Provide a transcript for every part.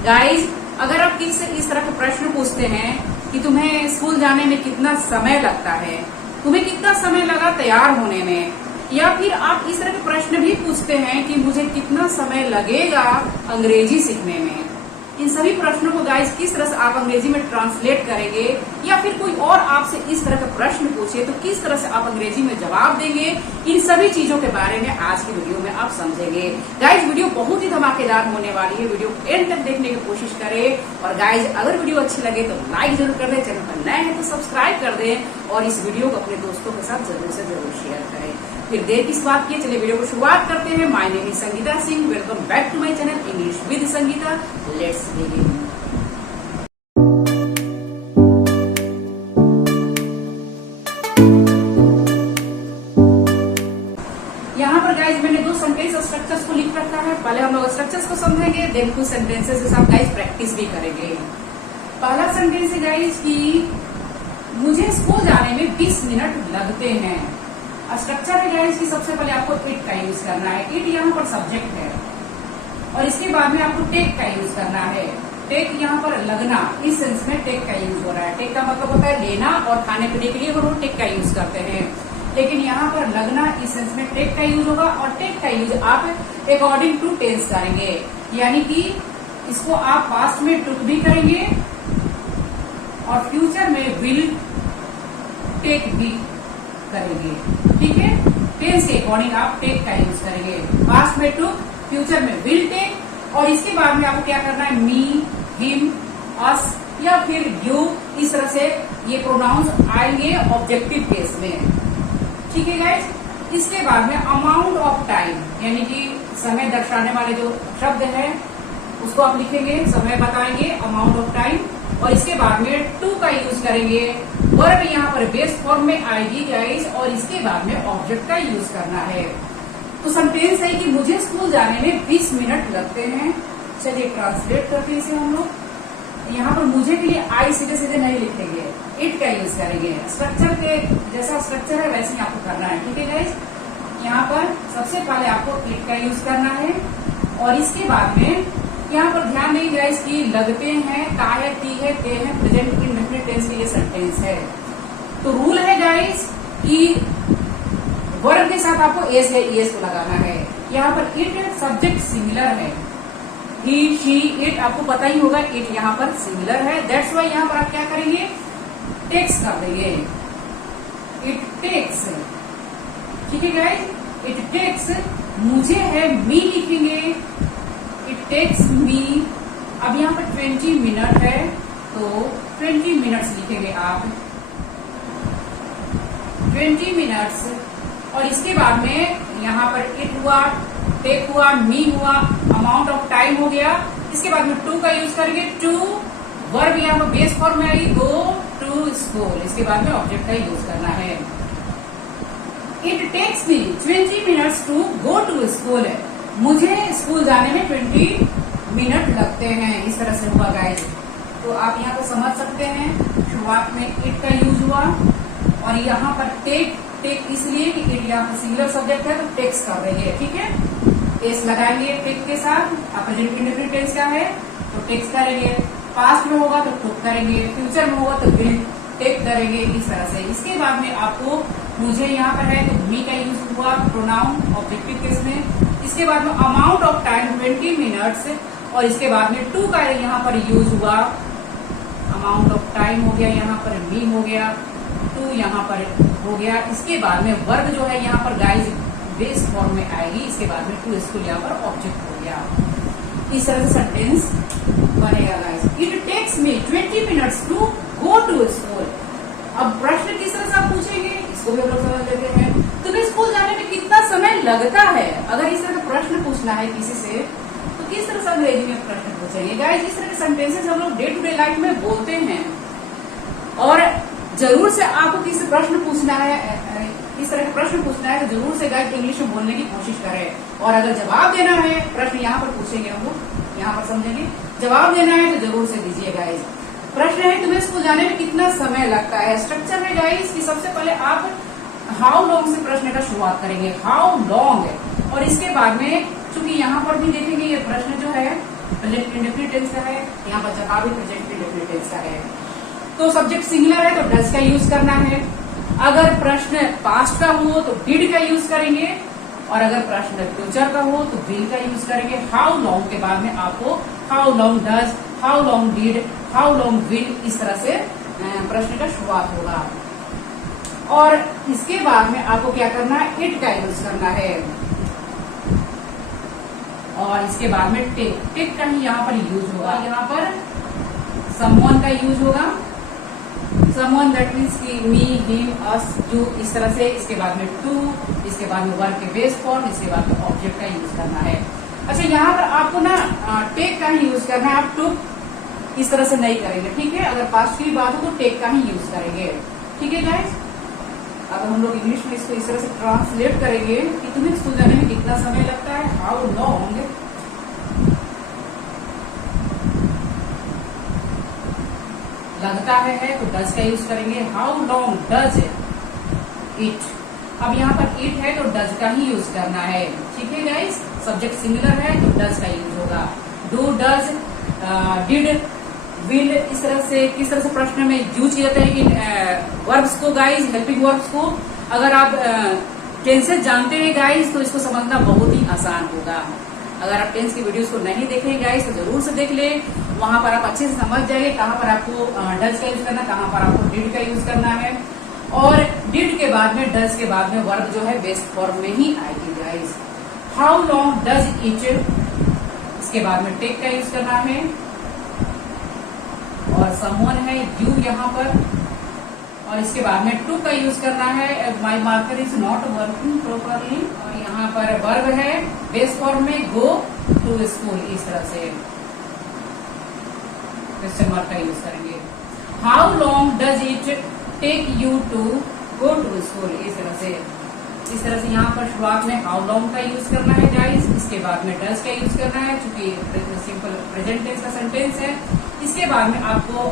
Guys, अगर आप किसी से इस तरह के प्रश्न पूछते हैं कि तुम्हें स्कूल जाने में कितना समय लगता है, तुम्हें कितना समय लगा तैयार होने में, या फिर आप इस तरह के प्रश्न भी पूछते हैं कि मुझे कितना समय लगेगा अंग्रेजी सीखने में, इन सभी प्रश्नों को गाइस किस तरह से आप अंग्रेजी में ट्रांसलेट करेंगे, या फिर कोई और आपसे इस तरह का प्रश्न पूछे तो किस तरह से आप अंग्रेजी में जवाब देंगे, इन सभी चीजों के बारे में आज की वीडियो में आप समझेंगे। गाइस, वीडियो बहुत ही धमाकेदार होने वाली है, वीडियो एंड तक देखने की कोशिश करें। और गाइस, अगर वीडियो अच्छी लगे तो लाइक जरूर कर दें, चैनल पर नए हैं तो सब्सक्राइब कर दें और इस वीडियो को अपने दोस्तों के साथ जरूर से जरूर शेयर करें। फिर देर किस बात की, चलिए वीडियो को शुरुआत करते हैं। My name is Sangeeta Singh, welcome back to my channel English with Sangeeta. Let's begin. यहाँ पर गाइज मैंने दो सेंटेंस स्ट्रक्चर्स को लिख रखा है। पहले हम लोग स्ट्रक्चर्स को समझेंगे, देन कुछ सेंटेंसेस के साथ गाइज प्रैक्टिस भी करेंगे। पहला सेंटेंस है गाइज कि मुझे स्कूल जाने में 20 मिनट लगते हैं। स्ट्रक्चर है गाइस कि सबसे पहले आपको इट का यूज करना है। इट यहाँ पर सब्जेक्ट है और इसके बाद में आपको टेक का यूज करना है। टेक यहाँ पर लगना, इस सेंस में टेक का यूज हो रहा है। टेक का मतलब होता है लेना, और खाने पीने के लिए हम लोग टेक का यूज करते हैं, लेकिन यहाँ पर लगना इस सेंस में टेक का यूज होगा। और टेक का यूज आप अकॉर्डिंग टू टेंस करेंगे, यानी कि इसको आप पास्ट में टुक भी करेंगे और फ्यूचर में विल टेक भी करेंगे। ठीक है, टेंस के अकॉर्डिंग आप टेक का यूज करेंगे। पास्ट में टू, फ्यूचर में विल टेक, और इसके बाद में आपको क्या करना है, मी, हिम, अस या फिर यू, इस तरह से ये प्रोनाउंस आएंगे ऑब्जेक्टिव केस में। ठीक है गाइस, इसके बाद में अमाउंट ऑफ टाइम, यानी कि समय दर्शाने वाले जो शब्द है उसको आप लिखेंगे, समय बताएंगे, अमाउंट ऑफ टाइम। और इसके बाद में टू का यूज करेंगे। वर्ब यहाँ पर बेस फॉर्म में आएगी गाइस, और इसके बाद में ऑब्जेक्ट का यूज करना है। तो सेंटेंस है कि मुझे स्कूल जाने में 20 मिनट लगते हैं। चलिए ट्रांसलेट करते हैं इसे हम लोग। यहाँ पर मुझे के लिए आई सीधे सीधे नहीं लिखेंगे, इट का यूज करेंगे। स्ट्रक्चर के जैसा स्ट्रक्चर है वैसे ही आपको करना है। ठीक है गाइस, यहाँ पर सबसे पहले आपको इट का यूज करना है, और इसके बाद में यहाँ पर ध्यान दें गाइस कि लगते हैं, ता है, ती है, ते है, प्रेजेंट इंडेफिनिट टेंस के लिए सेंटेंस है। तो रूल है गाइस कि वर्ब के साथ आपको एस है, ईएस को लगाना है। यहाँ पर इट सब्जेक्ट सिंगुलर है, ही, शी, इट, आपको पता ही होगा इट यहाँ पर सिंगुलर है। दैट्स वाई यहाँ पर आप क्या करेंगे, टेक्स कर देंगे, इट टेक्स। ठीक है गाइस, इट टेक्स, मुझे है, मी लिखेंगे, इट टेक्स मी। अब यहाँ पर 20 मिनट है तो 20 मिनट्स लिखेंगे आप, 20 मिनट्स। और इसके बाद में यहाँ पर इट हुआ, टेक हुआ, मी हुआ, अमाउंट ऑफ टाइम हो गया। इसके बाद में टू का यूज करेंगे, टू, वर्ब यहाँ पर बेस फॉर्म में आएगी, गो टू स्कूल। इसके बाद में ऑब्जेक्ट का यूज करना है। It takes me 20 minutes to go to school है, मुझे स्कूल जाने में 20 मिनट लगते हैं। इस तरह से हुआ गाइस। तो आप यहाँ पर समझ सकते हैं, शुरुआत में इट का यूज हुआ, और यहाँ पर टेक, टेक इसलिए कि इट यहाँ पर सिंगुलर सब्जेक्ट है तो टेक्स कर देंगे। ठीक है, एस लगाएंगे टेक के साथ। प्रेजेंट इंडेफिनिट टेंस का है तो टेक्स करेंगे, पास्ट में होगा तो टुक करेंगे, फ्यूचर में होगा तो विल टेक करेंगे, इस तरह से। इसके बाद में आपको मुझे यहाँ पर है तो मी का यूज हुआ, प्रोनाउन ऑब्जेक्टिव केस में। इसके बाद में अमाउंट ऑफ टाइम 20 मिनट्स, और इसके बाद में टू का यहाँ पर यूज हुआ, अमाउंट ऑफ टाइम हो गया, यहाँ पर मी हो गया, टू यहाँ पर हो गया। इसके बाद में वर्ब जो है यहाँ पर गाइज बेस फॉर्म में आएगी। इसके बाद में टू स्कूल यहाँ पर ऑब्जेक्ट हो गया। इस तरह से सेंटेंस बनेगा guys. It takes me 20 minutes to go to school. अब प्रश्न किस तरह से आप पूछेंगे, इसको भी हम लोग समझ लेते हैं। तुम्हें स्कूल जाने में कितना समय लगता है, अगर इस तरह का प्रश्न पूछना है किसी से तो किस तरह से अंग्रेजी में प्रश्न पूछेंगे गाइस। इस तरह के सेंटेंसेस हम लोग डे टू डे लाइफ में बोलते हैं, और जरूर से आपको किसी प्रश्न पूछना है, इस तरह का प्रश्न पूछना है तो जरूर से गाइस इंग्लिश में बोलने की कोशिश करें। और अगर जवाब देना है, प्रश्न यहाँ पर पूछेंगे हम लोग, यहाँ पर समझेंगे, जवाब देना है तो जरूर से दीजिए गाइस। प्रश्न है तुम्हें स्कूल जाने में कितना समय लगता है। स्ट्रक्चर है गाइस कि सबसे पहले आप हाउ लॉन्ग से प्रश्न का शुरुआत करेंगे, हाउ लॉन्ग, और इसके बाद में चूंकि यहाँ पर भी देखेंगे ये प्रश्न जो है प्रेजेंट इंडेफिनिट टेंस का है, यहाँ पर जब भी प्रेजेंट इंडेफिनिट टेंस का है। तो सब्जेक्ट सिंगुलर है तो डज का यूज करना है। अगर प्रश्न पास्ट का हो तो डिड का यूज करेंगे, और अगर प्रश्न फ्यूचर का हो तो विल का यूज करेंगे। हाउ लॉन्ग के बाद में आपको how long does, how long did, how long will, इस तरह से प्रश्न का शुरुआत होगा। और इसके बाद में आपको क्या करना है, इट का यूज करना है। और इसके बाद में टेक, टेक का ही यहाँ पर यूज होगा। यहाँ पर समवन का यूज होगा, समवन दैट मीन्स की मी, हिम, अस, यू, इस तरह से। इसके बाद में टू, इसके बाद में वर्ब के बेस फॉर्म, इसके बाद में ऑब्जेक्ट का यूज करना है। अच्छा, यहाँ पर आपको ना टेक का ही यूज करना है, आप टू इस तरह से नहीं करेंगे, ठीक है। अगर पास्ट की बात हो तो टेक का ही यूज करेंगे, ठीक है गाइस। अगर हम लोग इंग्लिश में इसको इस तरह से ट्रांसलेट करेंगे कि तुम्हें स्कूल जाने में कितना समय लगता है, हाउ लॉन्ग लगता है तो डज का यूज करेंगे। हाउ लॉन्ग डज इट, अब यहाँ पर इट है तो डज का ही यूज करना है, ठीक है गाइस। सब्जेक्ट सिंगुलर है तो डज का यूज होगा। डू, डज, डिड, विल, इस तरह से किस तरह से प्रश्न में यूज किए जाते हैं इन वर्ब्स को गाइस, हेल्पिंग वर्ब्स को। अगर आप टेंसेस जानते हैं गाइस तो इसको समझना बहुत ही आसान होगा। अगर आप टेंस की वीडियोस को नहीं देखें गाइस तो जरूर से देख ले, वहां पर आप अच्छे से समझ जाएंगे कहाँ पर आपको डज का यूज करना, कहाँ पर आपको डिड का यूज करना है। और डिड के बाद में, डज के बाद में वर्ब जो है बेस्ट फॉर्म में ही आएगी guys. How long does it, इसके बाद में टेक का यूज करना है। और समवन है यू यहाँ पर, और इसके बाद में टू का यूज करना है। My marker is not working properly, और यहाँ पर वर्ब है बेस फॉर्म में गो टू स्कूल, इस तरह से क्वेश्चन मार्क का यूज करेंगे। How long does it take you to go to school, इस तरह से यहाँ पर शुरुआत में हाउ लॉन्ग का यूज करना है गाइस। इसके बाद में डज का यूज करना है क्योंकि सिंपल प्रेजेंट टेंस का सेंटेंस है। इसके बाद में आपको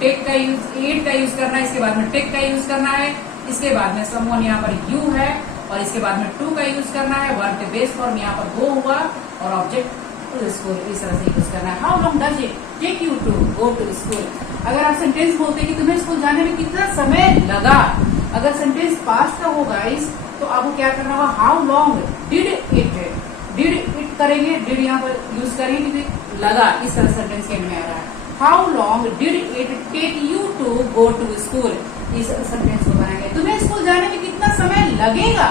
टेक का यूज, इट का यूज करना है। इसके बाद में टेक का यूज करना है। इसके बाद में समवन यहाँ पर यू है, और इसके बाद में टू का यूज करना है। वर्ब के बेस फॉर्म यहाँ पर गो हुआ, और ऑब्जेक्ट टू स्कूल, इस तरह से यूज करना है। How long does it take you to go to school. अगर आप सेंटेंस बोलते हैं कि तुम्हें स्कूल जाने में कितना समय लगा, अगर सेंटेंस पास्ट का हो गाइस तो आपको क्या करना होगा, how long did it, did it करेंगे, डिड यहाँ पर यूज करेंगे क्योंकि लगा, इस तरह सेंटेंस के में आ रहा है। How long did it take you to go to school, इस सेंटेंस को बनाएंगे। तुम्हें स्कूल जाने में कितना समय लगेगा।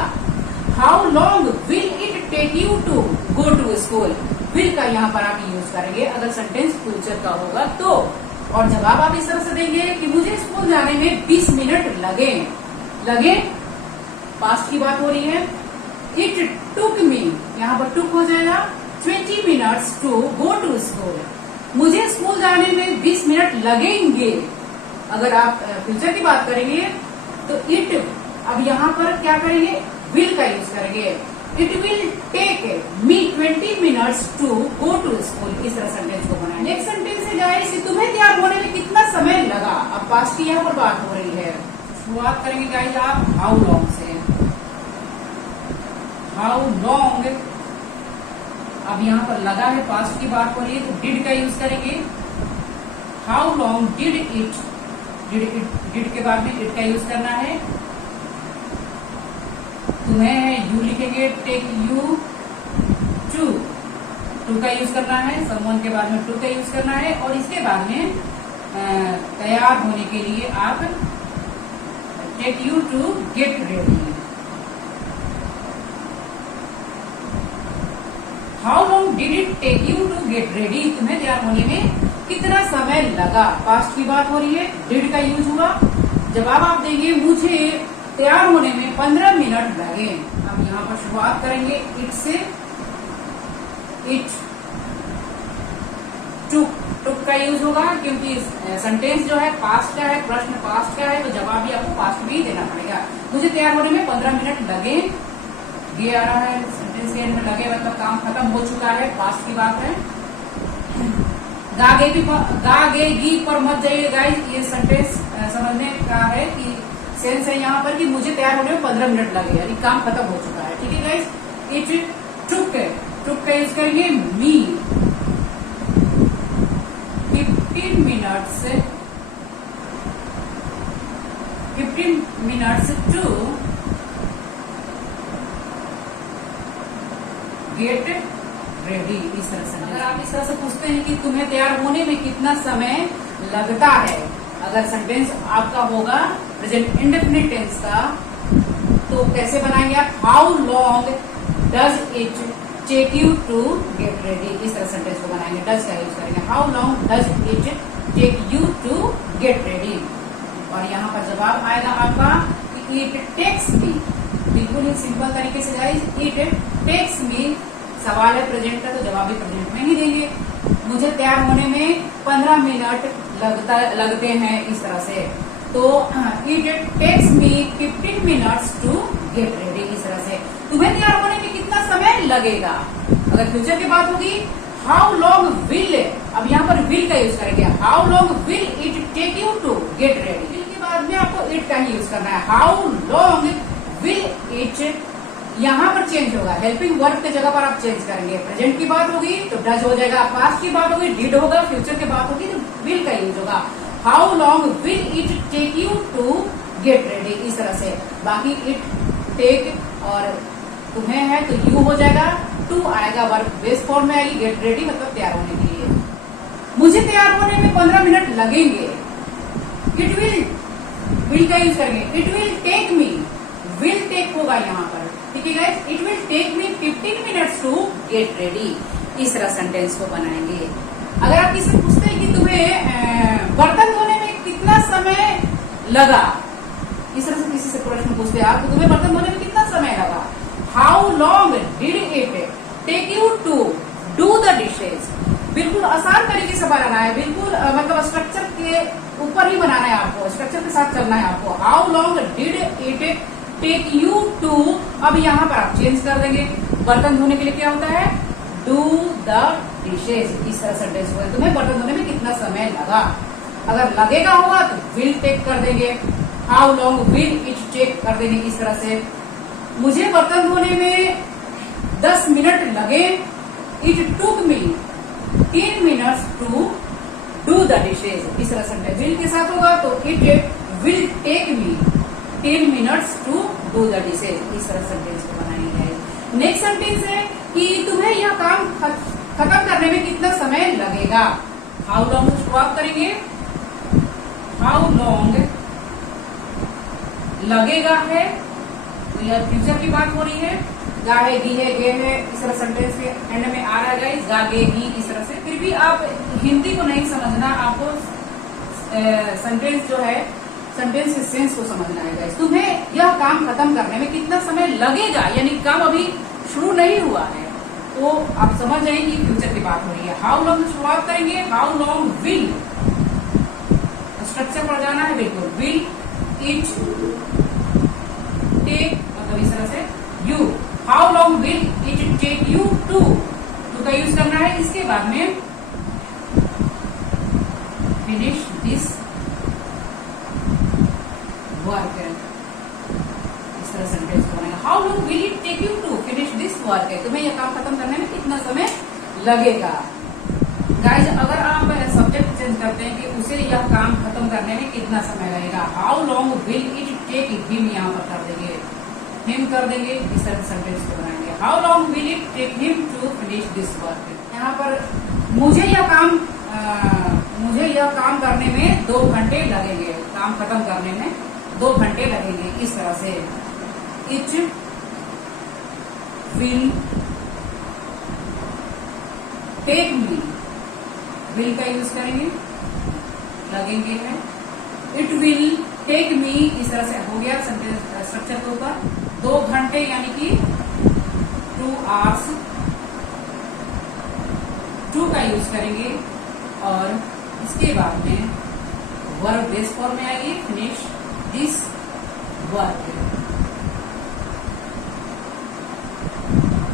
How long will it take you to go to school, will का यहाँ पर आप यूज करेंगे अगर सेंटेंस फ्यूचर का होगा तो। और जवाब आप इस तरह से देंगे कि मुझे स्कूल जाने में 20 मिनट लगे, पास्ट की बात हो रही है। इट टुक मी, यहाँ पर टुक हो जाएगा 20 minutes to go to school, मुझे स्कूल जाने में 20 मिनट लगेंगे। अगर आप फ्यूचर की बात करेंगे तो इट, अब यहाँ पर क्या करेंगे, विल का यूज करेंगे। It will take me 20 minutes to go to school, इस तरह सेंटेंस को बनाएंगे। नेक्स्ट सेंटेंस है गाइस, तुम्हें तैयार होने में कितना समय लगा। अब पास्ट की यहाँ पर बात हो रही है। शुरुआत करेंगे गाइस आप हाउ लॉन्ग से। हाउ लॉन्ग, अब यहाँ पर लगा है, पास्ट की बात हो रही है तो डिड का यूज करेंगे। How long did it, did के बाद में इट का यूज करना है। तुम्हें यू लिखेंगे, टेक यू टू का यूज करना है। समवन के बाद में टू का यूज करना है। और इसके बाद में तैयार होने के लिए आप take you to get ready. How long did it take you to get ready, तुम्हें तैयार होने में कितना समय लगा। पास्ट की बात हो रही है, डिड का यूज हुआ। जवाब आप देंगे मुझे तैयार होने में 15 मिनट लगे। अब यहाँ पर शुरुआत करेंगे इट से। इट टुक का यूज होगा क्योंकि सेंटेंस जो है पास्ट का है, प्रश्न पास्ट का है तो जवाब भी आपको पास्ट भी देना पड़ेगा। मुझे तैयार होने में 15 मिनट लगे, ये आ रहा है सेंटेंस के एंड में लगे मतलब काम खत्म हो चुका है, पास्ट की बात है। गागेगी पर मत जाइए गाइस, ये सेंटेंस समझने का है कि सेंस है यहाँ पर कि मुझे तैयार होने में 15 मिनट लगे, यानी काम खत्म हो चुका है। ठीक है गाइस। इट टुक टुक का यूज करेंगे मी 15 मिनट्स टू गेट रेडी। इस तरह से अगर आप इस तरह से पूछते हैं कि तुम्हें तैयार होने में कितना समय लगता है, अगर सेंटेंस आपका होगा प्रेजेंट इंडेफिनिट टेंस का, तो कैसे बनाएंगे आप? How long does it take you to get ready. इस तरह सेंटेंस को बनाएंगे, डज का यूज करेंगे। How long does it take you to get ready. और यहाँ पर जवाब आएगा आपका इट टेक्स मी। बिल्कुल ही सिंपल तरीके से गाइस, इट टेक्स मी। सवाल है प्रेजेंट का, तो जवाब भी प्रेजेंट में ही देंगे। मुझे तैयार होने में 15 मिनट लगते हैं, इस तरह से। तो it takes me 15 minutes to get ready. इस तरह से तुम्हें तैयार होने में कितना समय लगेगा। अगर फ्यूचर की बात होगी, हाउ लॉन्ग विल, अब यहाँ पर विल का यूज करेंगे। How long will it take you to get ready. Will के बाद में आपको इट का ही यूज करना है। हाउ लॉन्ग विल इट, यहाँ पर चेंज होगा, हेल्पिंग वर्ब के जगह पर आप चेंज करेंगे। प्रेजेंट की बात होगी तो डज हो जाएगा, पास्ट की बात होगी डिड होगा, फ्यूचर की बात होगी तो विल का यूज होगा। How long will it take you to get ready. इस तरह से बाकी इट, टेक और तुम्हें है तो यू हो जाएगा, टू आएगा, वर्ब बेस फॉर्म में आएगी, गेट रेडी मतलब तैयार होने के लिए। मुझे तैयार होने में 15 मिनट लगेंगे। इट विल का यूज करेंगे। It will take me, will take होगा यहाँ पर, ठीक है guys. It will take me 15 minutes to get ready. इस तरह सेंटेंस को बनाएंगे। अगर आप किसी पूछते हैं कि तुम्हें बर्तन धोने में कितना समय लगा, इस तरह से किसी से प्रश्न पूछते हैं आप, तो तुम्हें बर्तन धोने में कितना समय लगा। How long did it take you to do the dishes. बिल्कुल आसान तरीके से बनाना है, बिल्कुल मतलब स्ट्रक्चर के ऊपर ही बनाना है आपको, स्ट्रक्चर के साथ चलना है आपको। How long did it take you to, अब यहाँ पर आप चेंज कर देंगे। बर्तन धोने के लिए क्या होता है? Do the dishes. इस तरह सेंटेंस होगा, तुम्हें बर्तन धोने में कितना समय लगा। अगर लगेगा होगा तो विल टेक कर देंगे। How long will it take कर देंगे। इस तरह से मुझे बर्तन धोने में 10 मिनट लगे। It took me 10 minutes to do the dishes. इस तरह सेंटेंस विल के साथ होगा तो it will take me 10 minutes to do the dishes. इस तरह सेंटेंस को बनाएंगे। नेक्स्ट सेंटेंस है कि तुम्हें यह काम खत्म करने में कितना समय लगेगा। हाउ लॉन्ग को शुरुआत करेंगे। हाउ लॉन्ग लगेगा है, तो यह फ्यूचर की बात हो रही है। गा है, गी है, गे है, इस तरह सेंटेंस के एंड में आ रहा है गाइस, गा, गे, गी, इस तरह से। फिर भी आप हिंदी को नहीं समझना, आपको सेंटेंस जो है, सेंटेंस के सेंस को समझना है गाइस। तुम्हें यह काम खत्म करने में कितना समय लगेगा, यानी काम अभी शुरू नहीं हुआ है, तो आप समझ जाएंगे कि फ्यूचर की बात हो रही है। हाउ लॉन्ग शुरुआत करेंगे। हाउ लॉन्ग विल, स्ट्रक्चर पर जाना है बिल्कुल। विल इट टेक, मतलब इस तरह से you. How long will it take you to का यूज करना है। इसके बाद में फिनिश दिस वर्क, इस तरह सेंटेंस बनेगा। How long will it take you to finish this work, है तुम्हें यह काम खत्म करने में कितना समय लगेगा। गाइज अगर आप सब्जेक्ट चेंज करते हैं कि उसे यह काम खत्म करने में कितना समय लगेगा, how long will it take him, यहाँ पर कर देंगे, हिम कर देंगे, इस तरह सेंटेंस को बनाएंगे। How long will it take him to finish this work. यहाँ पर मुझे यह काम करने में 2 घंटे लगेंगे, काम खत्म करने में 2 घंटे लगेंगे। इस तरह से it will take me, will का यूज करेंगे, लगेंगे है। इट विल टेक मी, इस तरह से हो गया सेंटेंस स्ट्रक्चर के ऊपर। 2 घंटे यानी कि 2 आवर्स, 2 का यूज करेंगे और इसके बाद में वर्ब बेस फॉर्म में आएगी, फिनिश दिस वर्क।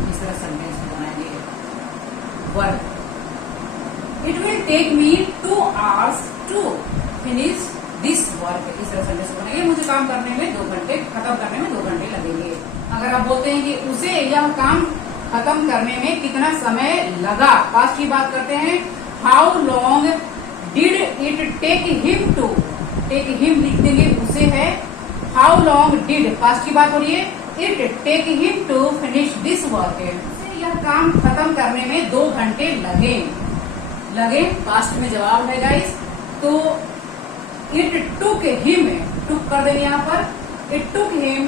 इस तरह सेंटेंस बनाएंगे। Work, it will take me 2 hours to finish this work. इस तरह सेंटेंस बनेंगे। मुझे काम करने में 2 घंटे, खत्म करने में 2 घंटे लगेंगे। अगर आप बोलते हैं कि उसे यह काम खत्म करने में कितना समय लगा। पास्ट की बात करते हैं। How long did it take him to, take him लिख देंगे, उसे है। हाउ लॉन्ग डिड, पास्ट की बात हो रही है, it take him to finish this work, यह काम खत्म करने में 2 घंटे लगे। पास्ट में जवाब है गाइस। तो इट टुक हिम, टुक कर देंगे यहाँ पर। इट टुक हिम,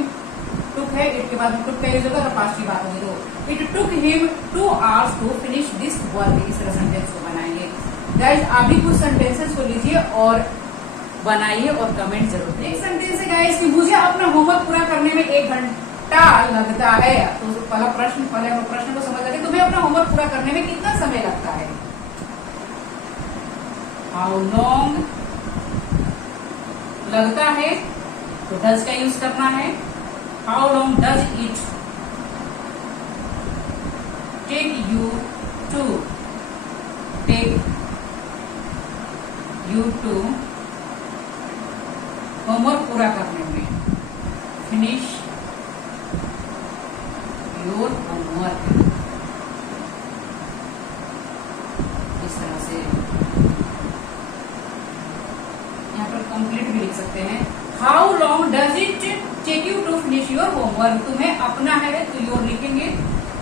टुक है, इट के बाद में टुक का यूज होगा तो पास्ट की बात होगी। तो it took him 2 hours to finish this work. इस तरह सेंटेंस को बनाएंगे गाइस। आप भी कुछ सेंटेंसेस को लीजिए और बनाइए और कमेंट जरूर दें। एक सेंटेंस है गाइस कि मुझे अपना होमवर्क पूरा करने में 1 घंटा लगता है। तो पहले हम प्रश्न को समझ लेते हैं। तुम्हें अपना होमवर्क पूरा करने में कितना समय लगता है? हाउ लॉन्ग लगता है तो डज का यूज करना है। How long does it take you to homework पूरा करने में, फिनिश योर होमवर्क। इस तरह से यहाँ पर कंप्लीट भी लिख सकते हैं। How long does it take you to finish your homework. तुम्हें अपना है तो योर लिखेंगे।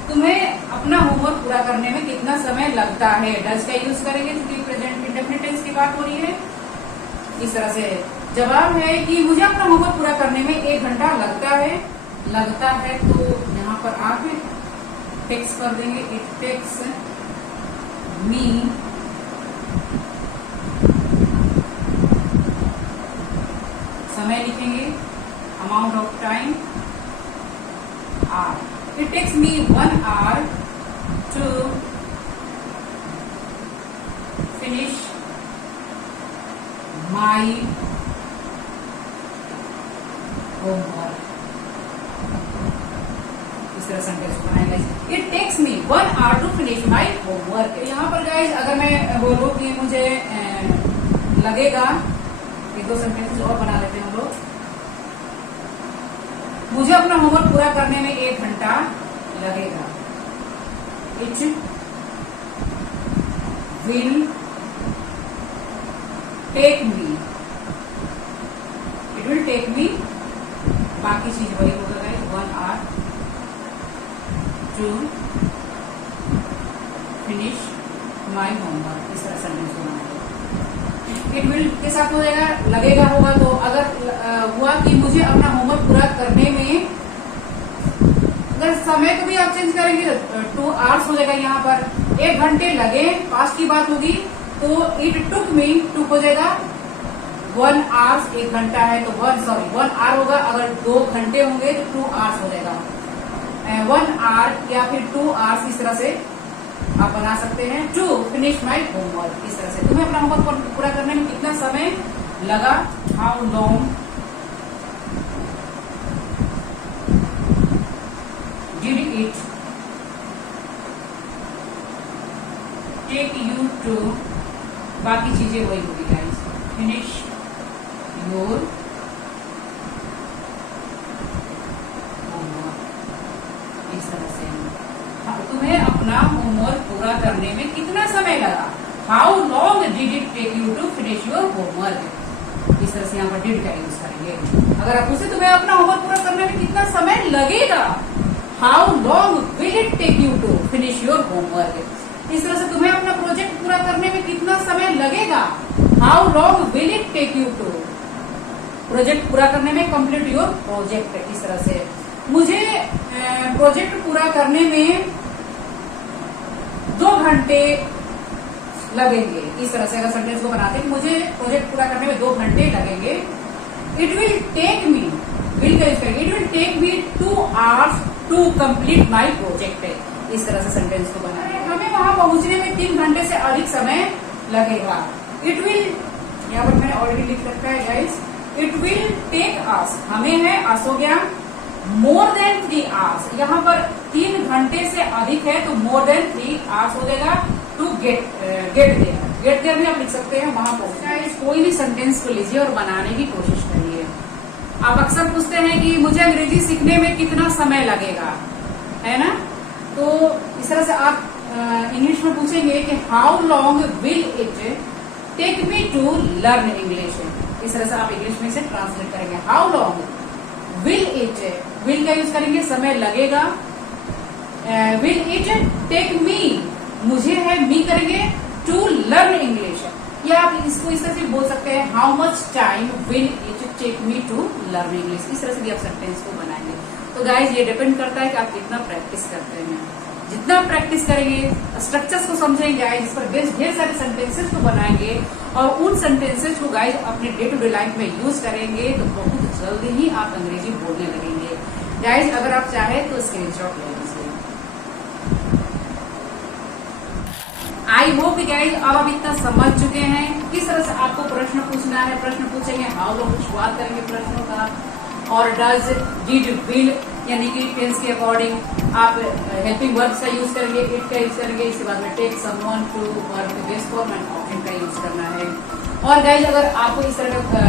तुम्हें अपना होमवर्क पूरा करने में कितना समय लगता है, डज का यूज करेंगे क्योंकि प्रेजेंट इंडेफिनिट टेंस की बात हो रही है। इस तरह से जवाब है कि मुझे अपना होमवर्क पूरा करने में 1 घंटा लगता है। तो यहाँ पर आप टेक्स कर देंगे। इट टेक्स मी समय लिखेंगे, amount of time are. It takes me 1 hour to finish my homework. इस तरह सेंटेंस बनाएंगे। It takes me 1 hour to finish my homework. यहाँ पर गाइज अगर मैं बोलूँ कि मुझे लगेगा, 1-2 सेंटेंस और बना लेते हैं हम लोग। मुझे अपना होमवर्क पूरा करने में 1 घंटा लगेगा। इट विल टेक मी, बाकी चीज वही होगा 1 hour to finish my homework. इस तरह सेंटेंस बनाएंगे। इट विल के साथ हो जाएगा, लगेगा होगा। तो अगर हुआ कि मुझे अपना होमवर्क पूरा करने में, अगर समय को भी आप चेंज करेंगे 2 hours हो जाएगा। यहाँ पर 1 घंटे लगे, पास्ट की बात होगी। तो इट टुक मी, टुक हो जाएगा 1 hours, 1 घंटा है तो 1 hour होगा। अगर 2 घंटे होंगे तो 2 hours हो जाएगा। 1 hour या फिर 2 hours, इस तरह से आप बना सकते हैं। To finish my homework. इस तरह से तुम्हें अपना होमवर्क पूरा करने में कितना समय लगा। How long did it take you to, बाकी चीजें वही होगी गाइस, फिनिश योर होमवर्क। इस तरह से तुम्हें अपना होमवर्क पूरा करने में कितना समय लगा। How long did it take you to finish your homework. इस तरह से यहाँ पर डिड का यूज करेंगे। अगर आप पूछे तुम्हें अपना होमवर्क पूरा करने में कितना समय लगेगा, how long will it take you to finish your homework. इस तरह से तुम्हें अपना प्रोजेक्ट पूरा करने में कितना समय लगेगा, how long will it take you to project पूरा करने में कंप्लीट योर प्रोजेक्ट। इस तरह से मुझे प्रोजेक्ट पूरा करने में 2 घंटे लगेंगे। इस तरह से अगर सेंटेंस को बनाते हैं, मुझे प्रोजेक्ट पूरा करने में 2 घंटे लगेंगे। It will take me, will का यूज करेंगे, it will take me 2 hours to complete my project. इस तरह से सेंटेंस को बनाए। हमें वहां पहुंचने में 3 घंटे से अधिक समय लगेगा। इट विल, यहाँ पर मैंने ऑलरेडी लिख रखा है guys, it will take us, हमें है अस हो गया, मोर देन 3 hours। यहाँ पर 3 घंटे से अधिक है तो मोर देन 3 hours हो जाएगा। टू गेट देयर भी आप लिख सकते हैं, वहां पहुंचना। कोई भी सेंटेंस को लीजिए और बनाने की कोशिश करिए। आप अक्सर पूछते हैं कि मुझे अंग्रेजी सीखने में कितना समय लगेगा, है ना। तो तो इस तरह से आप इंग्लिश में पूछेंगे कि how long will it take me to learn English. इस तरह से आप इंग्लिश में इसे ट्रांसलेट करेंगे। How long will it, will का यूज करेंगे समय लगेगा। विल इट टेक मी, मुझे है मी करेंगे, टू लर्न इंग्लिश। या आप इसको इस तरह से बोल सकते हैं how much time will it take me to learn English. इस तरह से भी आप सेंटेंस को बनाएंगे। तो गाइज ये डिपेंड करता है कि आप कितना प्रैक्टिस करते हैं। जितना प्रैक्टिस करेंगे, स्ट्रक्चर्स को समझेंगे गाइज, इस पर बेस्ड ढेर सारे सेंटेंसेस को बनाएंगे और उन सेंटेंसेस को गाइज अपने डे टू डे लाइफ में यूज करेंगे तो बहुत जल्दी ही आप अंग्रेजी बोलने लगेंगे। गाइज अगर आप चाहे तो स्क्रीनशॉट ले लीजिए। आई होप गाइज अब आप इतना समझ चुके हैं किस तरह से आपको प्रश्न पूछना है। प्रश्न पूछेंगे, हाउ लोग शुरुआत करेंगे प्रश्नों का, और डज, डिड, विल यानी कि टेंस के अकॉर्डिंग आप हेल्पिंग वर्ब्स का यूज करेंगे, इट का यूज करेंगे। इसके बाद में take someone to verb base form and option का यूज करना है। और गाइज अगर आपको इस तरह का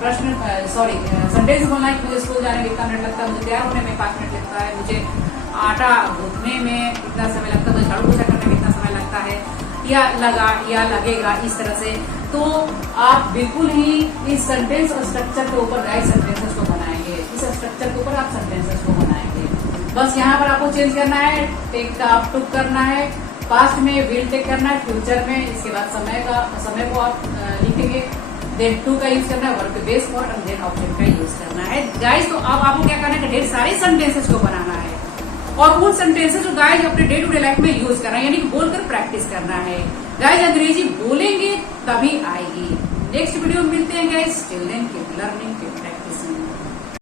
प्रश्न सेंटेंस बोलना है कि मुझे स्कूल जाने में कितना मिनट लगता है, मुझे तैयार होने में 5 मिनट लगता है, मुझे आटा गूंथने में कितना समय लगता है, मुझे झाड़ू पोछा करने में कितना समय लगता है, या लगा या लगेगा, इस तरह से तो आप बिल्कुल ही इस सेंटेंस और स्ट्रक्चर के ऊपर गाइड सेंटेंसेस को बनाएंगे। इस स्ट्रक्चर के ऊपर आप सेंटेंसेस को बनाएंगे। बस यहाँ पर आपको चेंज करना है, टेक का आप टुक करना है, पास्ट में विल टेक करना है, फ्यूचर में इसके बाद समय को आप लिखेंगे, देन टू का यूज करना है, verb base form and then object का यूज करना है। गाइज तो अब आपको क्या करना है, ढेर सारे सेंटेंसेस को बनाना है और उन सेंटेंसेस जो गाइज अपने डे टू डे लाइफ में यूज करना है, यानी कि बोलकर प्रैक्टिस करना है। गाइज अंग्रेजी बोलेंगे तभी आएगी। नेक्स्ट वीडियो में मिलते हैं guys, till then keep learning.